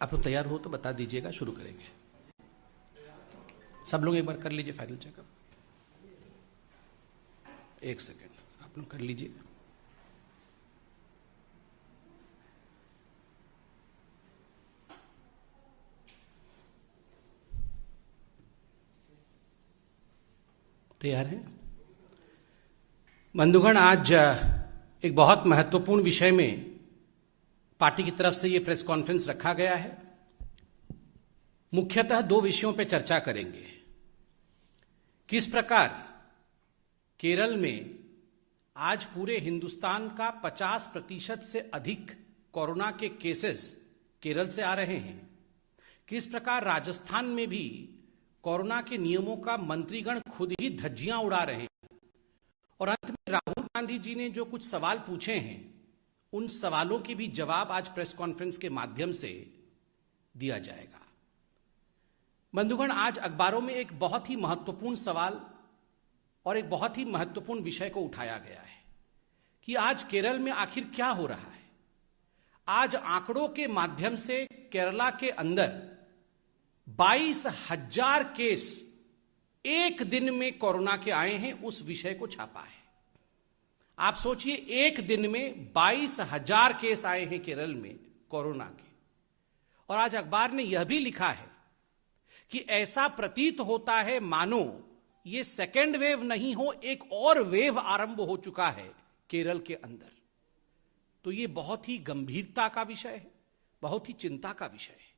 आप लोग तैयार हो तो बता दीजिएगा, शुरू करेंगे। सब लोग एक बार कर लीजिए फाइनल चेकअप। एक सेकेंड आप लोग कर लीजिए। तैयार हैं बंधुगण? आज एक बहुत महत्वपूर्ण विषय में पार्टी की तरफ से यह प्रेस कॉन्फ्रेंस रखा गया है। मुख्यतः दो विषयों पर चर्चा करेंगे। किस प्रकार केरल में आज पूरे हिंदुस्तान का 50% से अधिक कोरोना के केसेस केरल से आ रहे हैं। किस प्रकार राजस्थान में भी कोरोना के नियमों का मंत्रीगण खुद ही धज्जियां उड़ा रहे हैं। और अंत में राहुल गांधी जी ने जो कुछ सवाल पूछे हैं, उन सवालों के भी जवाब आज प्रेस कॉन्फ्रेंस के माध्यम से दिया जाएगा। बंधुगण, आज अखबारों में एक बहुत ही महत्वपूर्ण सवाल और एक बहुत ही महत्वपूर्ण विषय को उठाया गया है कि आज केरल में आखिर क्या हो रहा है। आज आंकड़ों के माध्यम से केरला के अंदर 22,000 केस एक दिन में कोरोना के आए हैं, उस विषय को छापा है। आप सोचिए, एक दिन में 22,000 केस आए हैं केरल में कोरोना के। और आज अखबार ने यह भी लिखा है कि ऐसा प्रतीत होता है मानो ये सेकेंड वेव नहीं हो, एक और वेव आरंभ हो चुका है केरल के अंदर। तो ये बहुत ही गंभीरता का विषय है, बहुत ही चिंता का विषय है।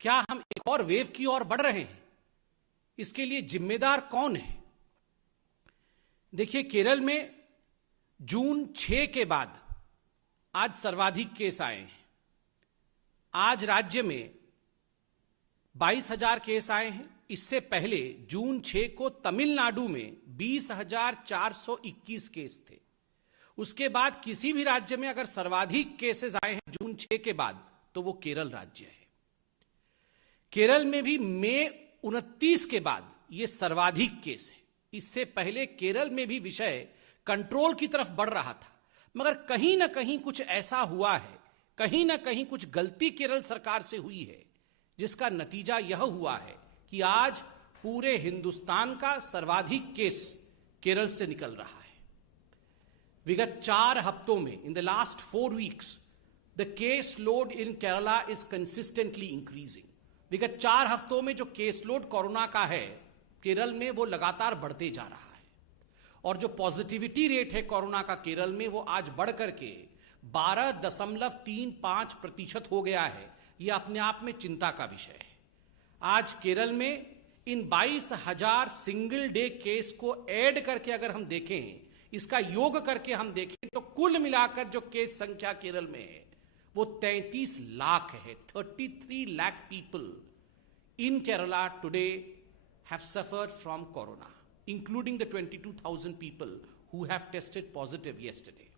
क्या हम एक और वेव की ओर बढ़ रहे हैं? इसके लिए जिम्मेदार कौन है? देखिए, केरल में जून 6 के बाद आज सर्वाधिक केस आए हैं। आज राज्य में 22,000 केस आए हैं। इससे पहले जून 6 को तमिलनाडु में 20,421 केस थे। उसके बाद किसी भी राज्य में अगर सर्वाधिक केसेस आए हैं जून 6 के बाद, तो वो केरल राज्य है। केरल में भी मई 29 के बाद ये सर्वाधिक केस है। इससे पहले केरल में भी विषय कंट्रोल की तरफ बढ़ रहा था, मगर कहीं ना कहीं कुछ ऐसा हुआ है, कहीं ना कहीं कुछ गलती केरल सरकार से हुई है, जिसका नतीजा यह हुआ है कि आज पूरे हिंदुस्तान का सर्वाधिक केस केरल से निकल रहा है। विगत 4 हफ्तों में, in the last 4 weeks, the case load in Kerala is consistently increasing. विगत 4 हफ्तों में जो केस लोड कोरोना का है केरल में, वो लगातार बढ़ते जा रहा है। और जो पॉजिटिविटी रेट है कोरोना का केरल में, वो आज बढ़ करके 12.35% हो गया है। यह अपने आप में चिंता का विषय है। आज केरल में इन 22,000 सिंगल डे केस को ऐड करके अगर हम देखें, इसका योग करके हम देखें, तो कुल मिलाकर जो केस संख्या केरल में है वो 33 लाख है। 33 lakh people in Kerala today have suffered from corona, including the 22,000 people who have tested positive yesterday.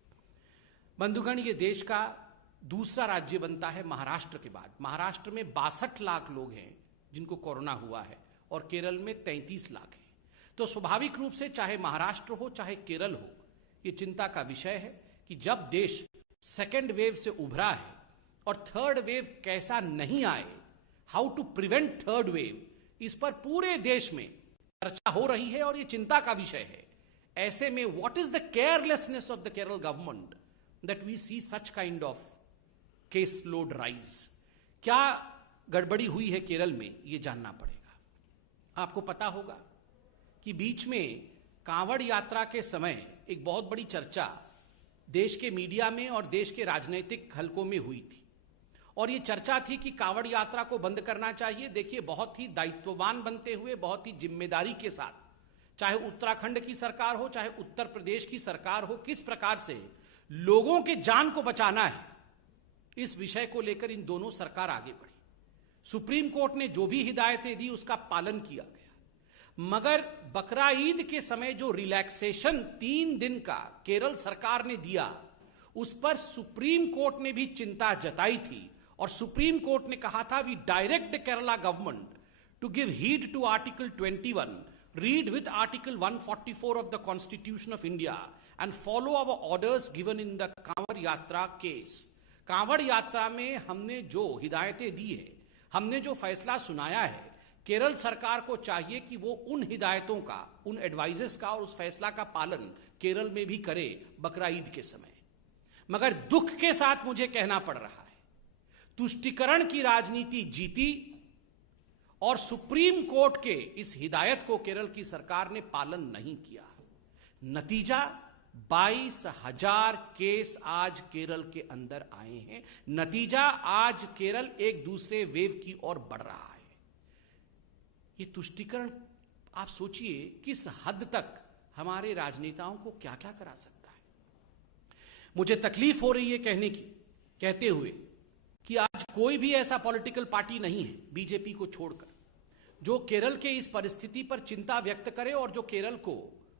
बंधुगण, ये देश का दूसरा राज्य बनता है महाराष्ट्र के बाद। महाराष्ट्र में 62 लाख लोग हैं जिनको कोरोना हुआ है और केरल में 33 लाख है। तो स्वाभाविक रूप से चाहे महाराष्ट्र हो चाहे केरल हो, ये चिंता का विषय है कि जब देश सेकेंड वेव से उभरा है और थर्ड वेव कैसा नहीं आए, how to prevent third wave, इस पर पूरे देश में चर्चा हो रही है और ये चिंता का विषय है। ऐसे में what is the carelessness of the Kerala government that we see such kind of case load rise? क्या गड़बड़ी हुई है केरल में, ये जानना पड़ेगा। आपको पता होगा कि बीच में कांवड़ यात्रा के समय एक बहुत बड़ी चर्चा देश के मीडिया में और देश के राजनीतिक हलकों में हुई थी, और ये चर्चा थी कि कांवड़ यात्रा को बंद करना चाहिए। देखिए, बहुत ही दायित्ववान बनते हुए, बहुत ही जिम्मेदारी के साथ, चाहे उत्तराखंड की सरकार हो चाहे उत्तर प्रदेश की सरकार हो, किस प्रकार से लोगों के जान को बचाना है, इस विषय को लेकर इन दोनों सरकार आगे बढ़ी। सुप्रीम कोर्ट ने जो भी हिदायतें दी उसका पालन किया गया, मगर बकरा ईद के समय जो रिलैक्सेशन 3 दिन का केरल सरकार ने दिया, उस पर सुप्रीम कोर्ट ने भी चिंता जताई थी। और सुप्रीम कोर्ट ने कहा था, we direct the Kerala government to give heed to article 21, read with article 144 of the constitution of India and follow our orders given in the Kanwar Yatra case. Kanwar यात्रा में हमने जो हिदायतें दी है, हमने जो फैसला सुनाया है, केरल सरकार को चाहिए कि वो उन हिदायतों का, उन एडवाइजेस का और उस फैसला का पालन केरल में भी करे बकरा ईद के समय। मगर दुख के साथ मुझे कहना पड़ रहा है, तुष्टीकरण की राजनीति जीती और सुप्रीम कोर्ट के इस हिदायत को केरल की सरकार ने पालन नहीं किया। नतीजा 22,000 केस आज केरल के अंदर आए हैं। नतीजा आज केरल एक दूसरे वेव की ओर बढ़ रहा है। ये तुष्टीकरण आप सोचिए किस हद तक हमारे राजनेताओं को क्या क्या करा सकता है। मुझे तकलीफ हो रही है कहते हुए कि आज कोई भी ऐसा पॉलिटिकल पार्टी नहीं है बीजेपी को छोड़कर जो केरल के इस परिस्थिति पर चिंता व्यक्त करे और जो केरल को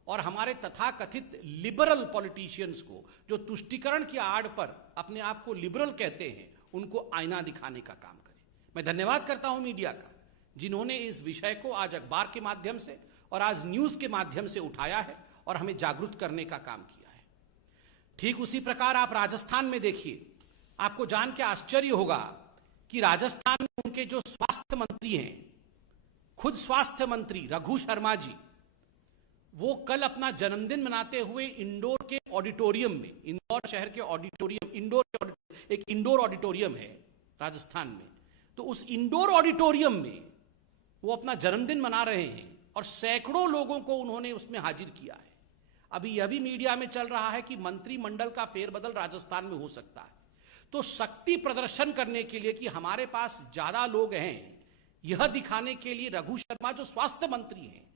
और हमारे तथाकथित लिबरल पॉलिटिशियंस को, जो तुष्टीकरण की आड़ पर अपने आप को लिबरल कहते हैं, उनको आईना दिखाने का काम करे। मैं धन्यवाद करता हूं मीडिया का, जिन्होंने इस विषय को आज अखबार के माध्यम से और आज न्यूज के माध्यम से उठाया है और हमें जागरूक करने का काम किया है। ठीक उसी प्रकार आप राजस्थान में देखिए, आपको जान के आश्चर्य होगा कि राजस्थान में उनके जो स्वास्थ्य मंत्री हैं, खुद स्वास्थ्य मंत्री रघु शर्मा जी, वो कल अपना जन्मदिन मनाते हुए इंदौर के ऑडिटोरियम में, इंदौर शहर के ऑडिटोरियम, एक इंडोर ऑडिटोरियम है राजस्थान में, तो उस इंडोर ऑडिटोरियम में वो अपना जन्मदिन मना रहे हैं और सैकड़ों लोगों को उन्होंने उसमें हाजिर किया है। अभी यह भी मीडिया में चल रहा है कि मंत्रिमंडल का फेरबदल राजस्थान में हो सकता है। तो शक्ति प्रदर्शन करने के लिए कि हमारे पास ज्यादा लोग हैं, यह दिखाने के लिए रघु शर्मा जो स्वास्थ्य मंत्री हैं,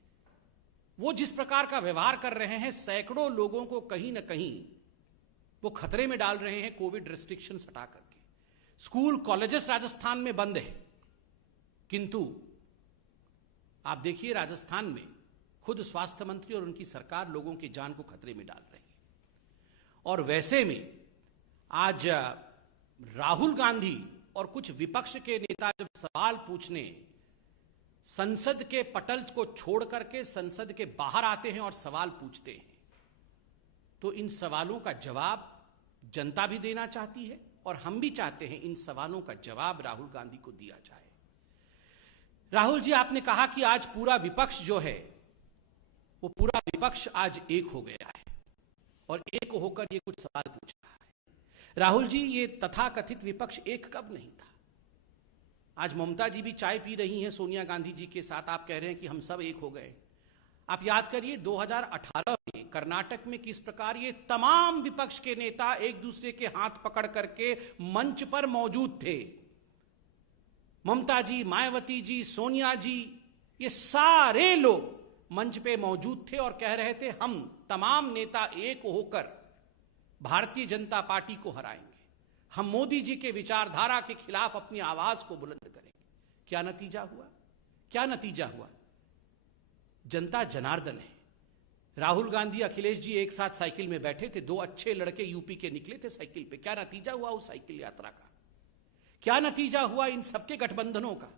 वो जिस प्रकार का व्यवहार कर रहे हैं, सैकड़ों लोगों को कहीं ना कहीं वो खतरे में डाल रहे हैं कोविड रिस्ट्रिक्शंस हटा करके। स्कूल कॉलेजेस राजस्थान में बंद है, किंतु आप देखिए राजस्थान में खुद स्वास्थ्य मंत्री और उनकी सरकार लोगों की जान को खतरे में डाल रही है। और वैसे में आज राहुल गांधी और कुछ विपक्ष के नेता जब सवाल पूछने संसद के पटल को छोड़ करके संसद के बाहर आते हैं और सवाल पूछते हैं, तो इन सवालों का जवाब जनता भी देना चाहती है और हम भी चाहते हैं इन सवालों का जवाब राहुल गांधी को दिया जाए। राहुल जी, आपने कहा कि आज पूरा विपक्ष जो है, वो पूरा विपक्ष आज एक हो गया है और एक होकर ये कुछ सवाल पूछ रहा है। राहुल जी, ये तथाकथित विपक्ष एक कब नहीं था? आज ममता जी भी चाय पी रही हैं सोनिया गांधी जी के साथ, आप कह रहे हैं कि हम सब एक हो गए। आप याद करिए 2018 में कर्नाटक में किस प्रकार ये तमाम विपक्ष के नेता एक दूसरे के हाथ पकड़ करके मंच पर मौजूद थे। ममता जी, मायावती जी, सोनिया जी, ये सारे लोग मंच पे मौजूद थे और कह रहे थे हम तमाम नेता एक होकर भारतीय जनता पार्टी को हराएंगे, हम मोदी जी के विचारधारा के खिलाफ अपनी आवाज को बुलंद करेंगे। क्या नतीजा हुआ? क्या नतीजा हुआ? जनता जनार्दन है। राहुल गांधी, अखिलेश जी एक साथ साइकिल में बैठे थे, दो अच्छे लड़के यूपी के निकले थे साइकिल पे। क्या नतीजा हुआ उस साइकिल यात्रा का? क्या नतीजा हुआ इन सबके गठबंधनों का?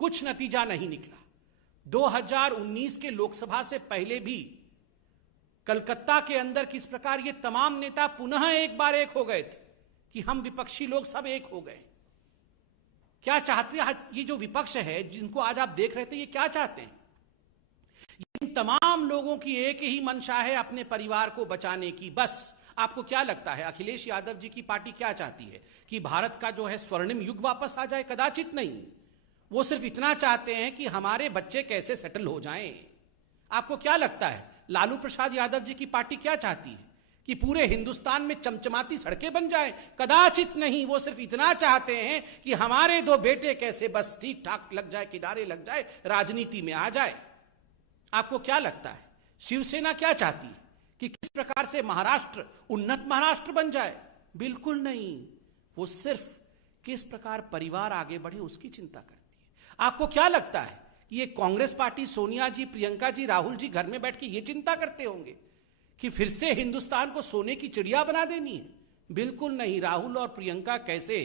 कुछ नतीजा नहीं निकला। 2019 के लोकसभा से पहले भी कलकत्ता के अंदर किस प्रकार ये तमाम नेता पुनः एक बार एक हो गए थे कि हम विपक्षी लोग सब एक हो गए। क्या चाहते हैं ये जो विपक्ष है जिनको आज आप देख रहे थे, ये क्या चाहते हैं? इन तमाम लोगों की एक ही मंशा है अपने परिवार को बचाने की। बस आपको क्या लगता है अखिलेश यादव जी की पार्टी क्या चाहती है कि भारत का जो है स्वर्णिम युग वापस आ जाए? कदाचित नहीं। वो सिर्फ इतना चाहते हैं कि हमारे बच्चे कैसे सेटल हो जाएं। आपको क्या लगता है लालू प्रसाद यादव जी की पार्टी क्या चाहती है कि पूरे हिंदुस्तान में चमचमाती सड़कें बन जाएं? कदाचित नहीं। वो सिर्फ इतना चाहते हैं कि हमारे दो बेटे कैसे बस ठीक ठाक लग जाए, किनारे लग जाए, राजनीति में आ जाए। आपको क्या लगता है शिवसेना क्या चाहती है कि किस प्रकार से महाराष्ट्र उन्नत महाराष्ट्र बन जाए? बिल्कुल नहीं। वो सिर्फ किस प्रकार परिवार आगे बढ़े उसकी चिंता करती है। आपको क्या लगता है कि ये कांग्रेस पार्टी, सोनिया जी, प्रियंका जी, राहुल जी घर में बैठ के ये चिंता करते होंगे कि फिर से हिंदुस्तान को सोने की चिड़िया बना देनी है? बिल्कुल नहीं। राहुल और प्रियंका कैसे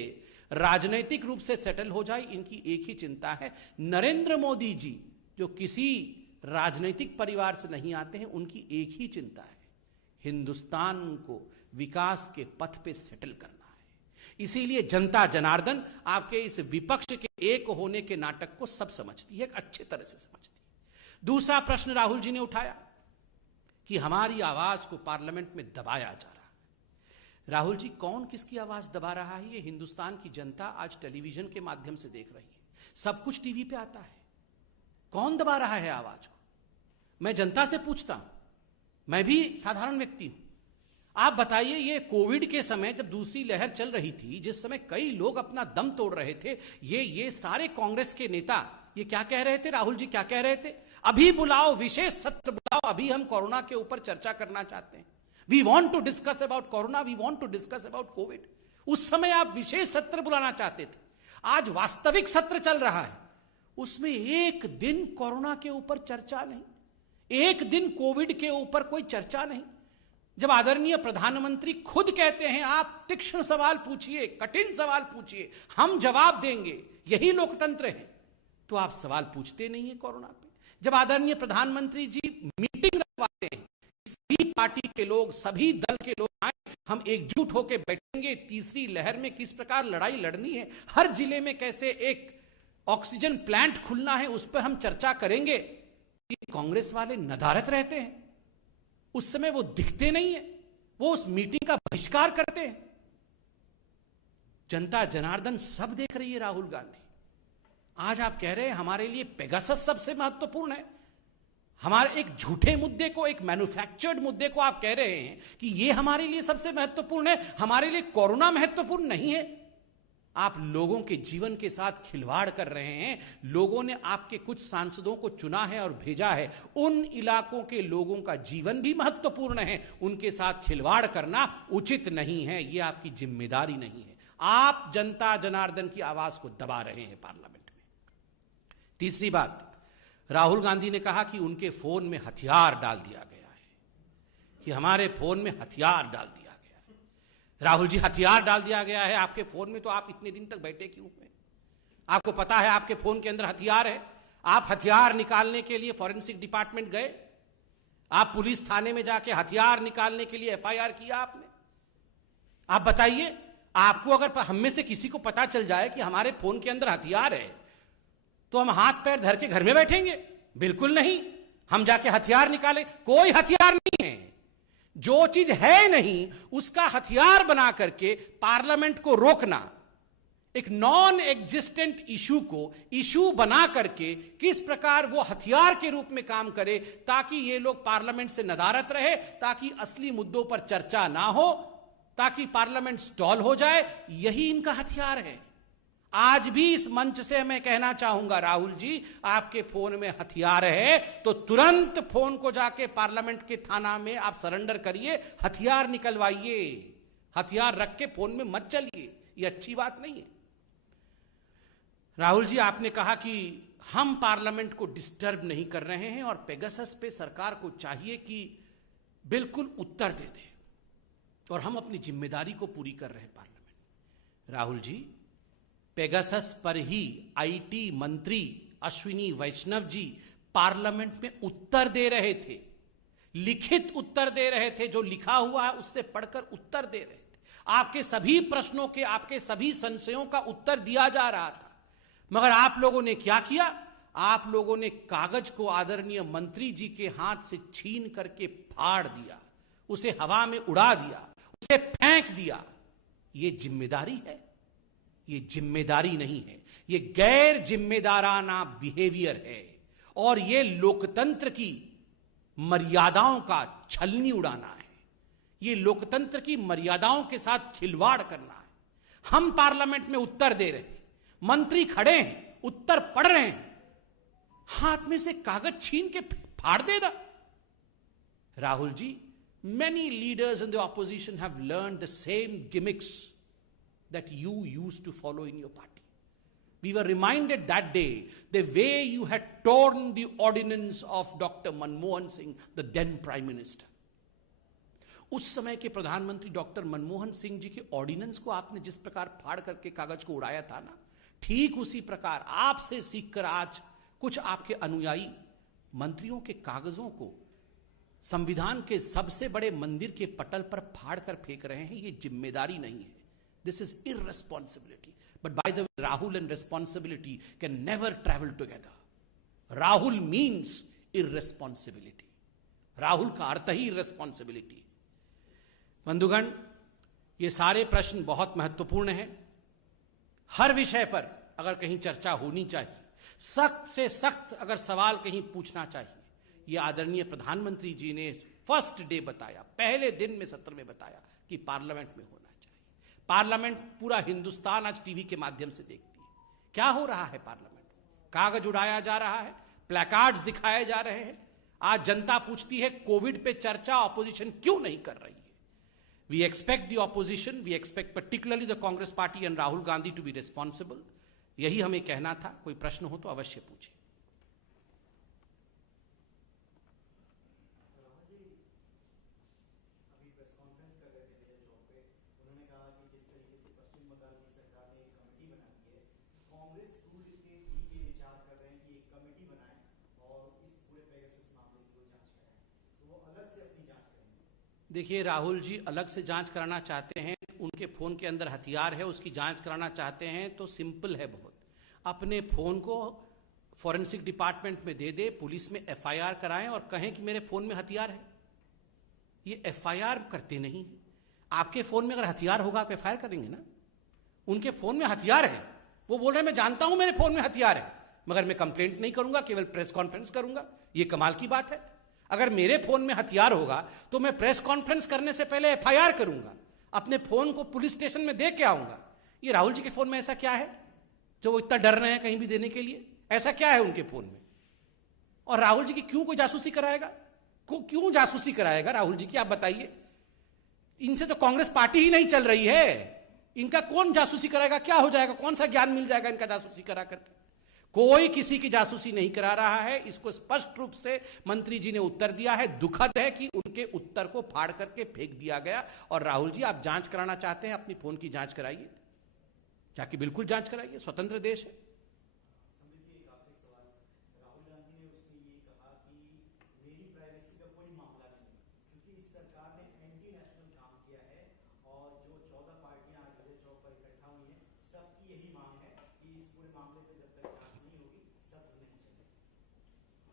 राजनीतिक रूप से सेटल हो जाए, इनकी एक ही चिंता है। नरेंद्र मोदी जी जो किसी राजनीतिक परिवार से नहीं आते हैं, उनकी एक ही चिंता है, हिंदुस्तान को विकास के पथ पे सेटल करना है। इसीलिए जनता जनार्दन आपके इस विपक्ष के एक होने के नाटक को सब समझती है, अच्छे तरह से समझती है। दूसरा प्रश्न राहुल जी ने उठाया कि हमारी आवाज को पार्लियामेंट में दबाया जा रहा है। राहुल जी, कौन किसकी आवाज दबा रहा है ये हिंदुस्तान की जनता आज टेलीविजन के माध्यम से देख रही है, सब कुछ टीवी पे आता है। कौन दबा रहा है आवाज को? मैं जनता से पूछता हूं, मैं भी साधारण व्यक्ति हूं, आप बताइए, ये कोविड के समय जब दूसरी लहर चल रही थी, जिस समय कई लोग अपना दम तोड़ रहे थे, ये सारे कांग्रेस के नेता ये क्या कह रहे थे? राहुल जी क्या कह रहे थे? अभी बुलाओ, विशेष सत्र बुलाओ, अभी हम कोरोना के ऊपर चर्चा करना चाहते हैं। We want to discuss about corona, we want to discuss about Covid. उस समय आप विशेष सत्र बुलाना चाहते थे। आज वास्तविक सत्र चल रहा है, उसमें एक दिन कोरोना के ऊपर चर्चा नहीं, एक दिन कोविड के ऊपर कोई चर्चा नहीं। जब आदरणीय प्रधानमंत्री खुद कहते हैं आप तीक्ष्ण सवाल पूछिए, कठिन सवाल पूछिए, हम जवाब देंगे, यही लोकतंत्र है, तो आप सवाल पूछते नहीं है कोरोना पे। जब आदरणीय प्रधानमंत्री जी मीटिंग रखवाते हैं, सभी पार्टी के लोग, सभी दल के लोग आए, हम एकजुट होकर बैठेंगे, तीसरी लहर में किस प्रकार लड़ाई लड़नी है, हर जिले में कैसे एक ऑक्सीजन प्लांट खुलना है, उस पर हम चर्चा करेंगे। कांग्रेस वाले नदारत रहते हैं, उस समय वो दिखते नहीं है, वो उस मीटिंग का बहिष्कार करते हैं। जनता जनार्दन सब देख रही है। राहुल गांधी, आज आप कह रहे हैं हमारे लिए पेगासस सबसे महत्वपूर्ण है। हमारे एक झूठे मुद्दे को, एक मैन्युफैक्चर्ड मुद्दे को आप कह रहे हैं कि ये हमारे लिए सबसे महत्वपूर्ण है, हमारे लिए कोरोना महत्वपूर्ण नहीं है। आप लोगों के जीवन के साथ खिलवाड़ कर रहे हैं। लोगों ने आपके कुछ सांसदों को चुना है और भेजा है, उन इलाकों के लोगों का जीवन भी महत्वपूर्ण है, उनके साथ खिलवाड़ करना उचित नहीं है, यह आपकी जिम्मेदारी नहीं है। आप जनता जनार्दन की आवाज को दबा रहे हैं पार्लियामेंट में। तीसरी बात, राहुल गांधी ने कहा कि उनके फोन में हथियार डाल दिया गया है, कि हमारे फोन में हथियार डाल दिया। राहुल जी, हथियार डाल दिया गया है आपके फोन में, तो आप इतने दिन तक बैठे क्यों हुए? आपको पता है आपके फोन के अंदर हथियार है। आप हथियार निकालने के लिए फॉरेंसिक डिपार्टमेंट गए, आप पुलिस थाने में जाके हथियार निकालने के लिए एफआईआर किया आपने। आप बताइए, आपको अगर हम में से किसी को पता चल जाए कि हमारे फोन के अंदर हथियार है, तो हम हाथ पैर धर के घर में बैठेंगे? बिल्कुल नहीं, हम जाके हथियार निकालें। कोई हथियार नहीं है, जो चीज है नहीं उसका हथियार बना करके पार्लियामेंट को रोकना, एक नॉन एग्जिस्टेंट इशू को इशू बना करके किस प्रकार वो हथियार के रूप में काम करे, ताकि ये लोग पार्लियामेंट से नदारत रहे, ताकि असली मुद्दों पर चर्चा ना हो, ताकि पार्लियामेंट स्टॉल हो जाए, यही इनका हथियार है। आज भी इस मंच से मैं कहना चाहूंगा, राहुल जी, आपके फोन में हथियार है तो तुरंत फोन को जाके पार्लियामेंट के थाना में आप सरेंडर करिए, हथियार निकलवाइए। हथियार रख के फोन में मत चलिए, ये अच्छी बात नहीं है। राहुल जी, आपने कहा कि हम पार्लियामेंट को डिस्टर्ब नहीं कर रहे हैं और पेगासस पे सरकार को चाहिए कि बिल्कुल उत्तर दे दे, और हम अपनी जिम्मेदारी को पूरी कर रहे हैं पार्लियामेंट। राहुल जी, पेगासस पर ही आईटी मंत्री अश्विनी वैष्णव जी पार्लियामेंट में उत्तर दे रहे थे, लिखित उत्तर दे रहे थे, जो लिखा हुआ है उससे पढ़कर उत्तर दे रहे थे। आपके सभी प्रश्नों के, आपके सभी संशयों का उत्तर दिया जा रहा था, मगर आप लोगों ने क्या किया? आप लोगों ने कागज को आदरणीय मंत्री जी के हाथ से छीन करके फाड़ दिया, उसे हवा में उड़ा दिया, उसे फेंक दिया। यह जिम्मेदारी है? ये जिम्मेदारी नहीं है, ये गैर जिम्मेदाराना बिहेवियर है, और ये लोकतंत्र की मर्यादाओं का छलनी उड़ाना है, ये लोकतंत्र की मर्यादाओं के साथ खिलवाड़ करना है। हम पार्लियामेंट में उत्तर दे रहे हैं, मंत्री खड़े हैं, उत्तर पढ़ रहे हैं, हाथ में से कागज छीन के फाड़ देना। Rahul ji, many leaders in the opposition have learned the same gimmicks that you used to follow in your party. We were reminded that day the way you had torn the ordinance of Dr. Manmohan Singh, the then Prime Minister. उस समय के प्रधानमंत्री doctor Manmohan Singh ji के ordinance को आपने जिस प्रकार फाड़ करके कागज को उड़ाया था ना, ठीक उसी प्रकार आपसे सीखकर आज कुछ आपके अनुयायी मंत्रियों के कागजों को संविधान के सबसे बड़े मंदिर के पटल पर फाड़ कर फेंक रहे हैं। ये जिम्मेदारी नहीं है। This is irresponsibility. But by the way, Rahul and responsibility can never travel together. Rahul means irresponsibility. Rahul का अर्थ ही irresponsibility. बंधुगण, ये सारे प्रश्न बहुत महत्वपूर्ण हैं. हर विषय पर अगर कहीं चर्चा होनी चाहिए, सख्त से सख्त अगर सवाल कहीं पूछना चाहिए, ये आदरणीय प्रधानमंत्री जी ने फर्स्ट डे बताया, पहले दिन में सत्र में बताया कि पार्लियामेंट में होना चाहिए. पार्लियामेंट पूरा हिंदुस्तान आज टीवी के माध्यम से देखती है. क्या हो रहा है पार्लियामेंट में? कागज उड़ाया जा रहा है, प्लेकार्ड्स दिखाए जा रहे हैं. आज जनता पूछती है कोविड पे चर्चा ऑपोजिशन क्यों नहीं कर रही है. We expect the opposition, we expect particularly the Congress party and Rahul Gandhi to be responsible. यही हमें कहना था. कोई प्रश्न हो तो अवश्य पूछे. देखिए, राहुल जी अलग से जांच कराना चाहते हैं. उनके फोन के अंदर हथियार है, उसकी जांच कराना चाहते हैं तो सिंपल है बहुत. अपने फोन को फॉरेंसिक डिपार्टमेंट में दे दे, पुलिस में एफआईआर कराएं और कहें कि मेरे फोन में हथियार है. ये एफआईआर करते नहीं. आपके फोन में अगर हथियार होगा आप एफआईआर करेंगे ना. उनके फोन में हथियार है, वो बोल रहे हैं मैं जानता हूं मेरे फोन में हथियार है, मगर मैं कंप्लेंट नहीं करूंगा, केवल प्रेस कॉन्फ्रेंस करूंगा. ये कमाल की बात है. अगर मेरे फोन में हथियार होगा तो मैं प्रेस कॉन्फ्रेंस करने से पहले एफआईआर करूंगा, अपने फोन को पुलिस स्टेशन में दे के आऊंगा. ये राहुल जी के फोन में ऐसा क्या है जो वो इतना डर रहे हैं कहीं भी देने के लिए? ऐसा क्या है उनके फोन में? और राहुल जी की क्यों कोई जासूसी कराएगा? क्यों जासूसी कराएगा राहुल जी की? आप बताइए. इनसे तो कांग्रेस पार्टी ही नहीं चल रही है. इनका कौन जासूसी कराएगा? क्या हो जाएगा? कौन सा ज्ञान मिल जाएगा इनका जासूसी करा करके? कोई किसी की जासूसी नहीं करा रहा है. इसको स्पष्ट रूप से मंत्री जी ने उत्तर दिया है. दुखद है कि उनके उत्तर को फाड़ करके फेंक दिया गया. और राहुल जी, आप जांच कराना चाहते हैं, अपनी फोन की जांच कराइए, जाके बिल्कुल जांच कराइए. स्वतंत्र देश है.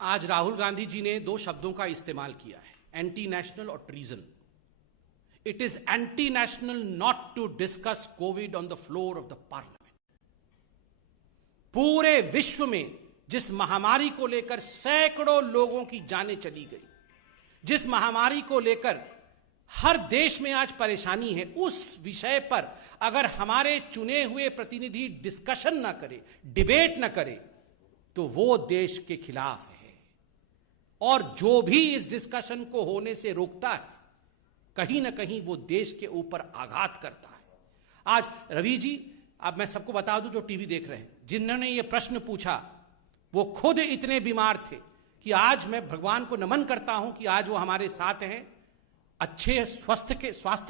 आज राहुल गांधी जी ने दो शब्दों का इस्तेमाल किया है, एंटी नेशनल और treason. It is anti national not to discuss Covid on the floor of the parliament. पूरे विश्व में जिस महामारी को लेकर सैकड़ों लोगों की जानें चली गई, जिस महामारी को लेकर हर देश में आज परेशानी है, उस विषय पर अगर हमारे चुने हुए प्रतिनिधि डिस्कशन ना करे, डिबेट ना करे, तो वो देश के खिलाफ है. और जो भी इस डिस्कशन को होने से रोकता है, कहीं ना कहीं वो देश के ऊपर आघात करता है. आज रवि जी, अब मैं सबको बता दूं जो टीवी देख रहे हैं, जिन्होंने ये प्रश्न पूछा वो खुद इतने बीमार थे कि आज मैं भगवान को नमन करता हूं कि आज वो हमारे साथ हैं, अच्छे स्वास्थ्य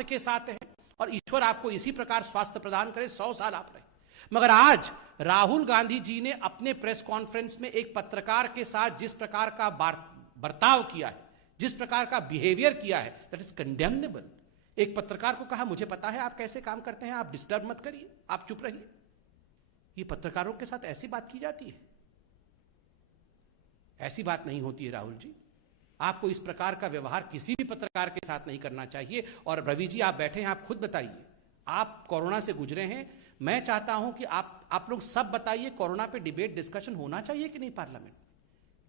के साथ हैं. और ईश्वर आपको इसी प्रकार स्वास्थ्य प्रदान करे, 100 साल आप रहे. मगर आज राहुल गांधी जी ने अपने प्रेस कॉन्फ्रेंस में एक पत्रकार के साथ जिस प्रकार का बर्ताव किया है, जिस प्रकार का बिहेवियर किया है, दैट इज कंडेमनेबल. एक पत्रकार को कहा मुझे पता है आप कैसे काम करते हैं, आप डिस्टर्ब मत करिए, आप चुप रहिए. ये पत्रकारों के साथ ऐसी बात की जाती है? ऐसी बात नहीं होती है राहुल जी. आपको इस प्रकार का व्यवहार किसी भी पत्रकार के साथ नहीं करना चाहिए. और रवि जी, आप बैठे हैं, आप खुद बताइए, आप कोरोना से गुजरे हैं. मैं चाहता हूं कि आप लोग सब बताइए, कोरोना पे डिबेट डिस्कशन होना चाहिए कि नहीं पार्लियामेंट?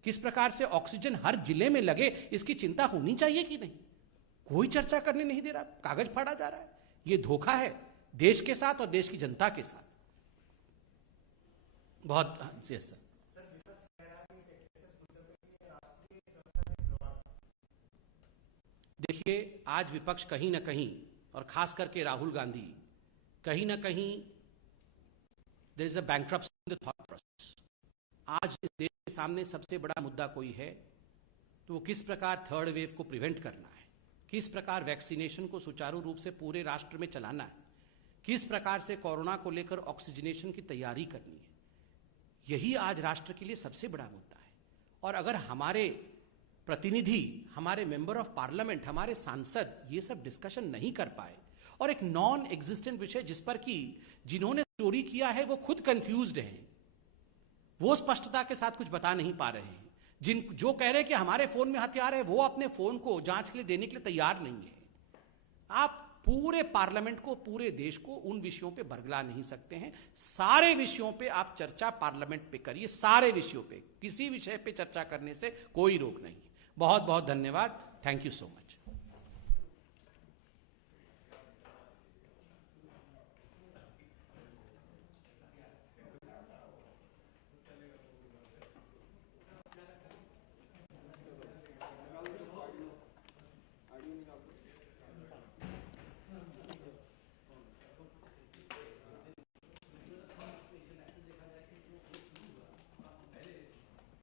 किस प्रकार से ऑक्सीजन हर जिले में लगे, इसकी चिंता होनी चाहिए कि नहीं? कोई चर्चा करने नहीं दे रहा, कागज फाड़ा जा रहा है. यह धोखा है देश के साथ और देश की जनता के साथ. बहुत सर. देखिए, आज विपक्ष कहीं ना कहीं, और खास करके राहुल गांधी, कहीं ना कहीं there is a bankruptcy in the thought process. आज इस देश के सामने सबसे बड़ा मुद्दा कोई है तो वो किस प्रकार थर्ड वेव को प्रिवेंट करना है, किस प्रकार वैक्सीनेशन को सुचारू रूप से पूरे राष्ट्र में चलाना है, किस प्रकार से कोरोना को लेकर ऑक्सीजनेशन की तैयारी करनी है. यही आज राष्ट्र के लिए सबसे बड़ा मुद्दा है. और अगर हमारे प्रतिनिधि, हमारे मेंबर ऑफ पार्लियामेंट, हमारे सांसद ये सब डिस्कशन नहीं कर पाए और एक नॉन एग्जिस्टेंट विषय जिस पर कि जिन्होंने स्टोरी किया है वो खुद कंफ्यूज्ड हैं, वो स्पष्टता के साथ कुछ बता नहीं पा रहे हैं। जो कह रहे हैं कि हमारे फोन में हथियार है, वो अपने फोन को जांच के लिए देने के लिए तैयार नहीं है। आप पूरे पार्लियामेंट को, पूरे देश को उन विषयों पे बरगला नहीं सकते हैं। सारे विषयों पे आप चर्चा पार्लियामेंट पे करिए, सारे विषयों पे, किसी विषय पे चर्चा करने से कोई रोक नहीं। बहुत बहुत धन्यवाद। Thank you so much.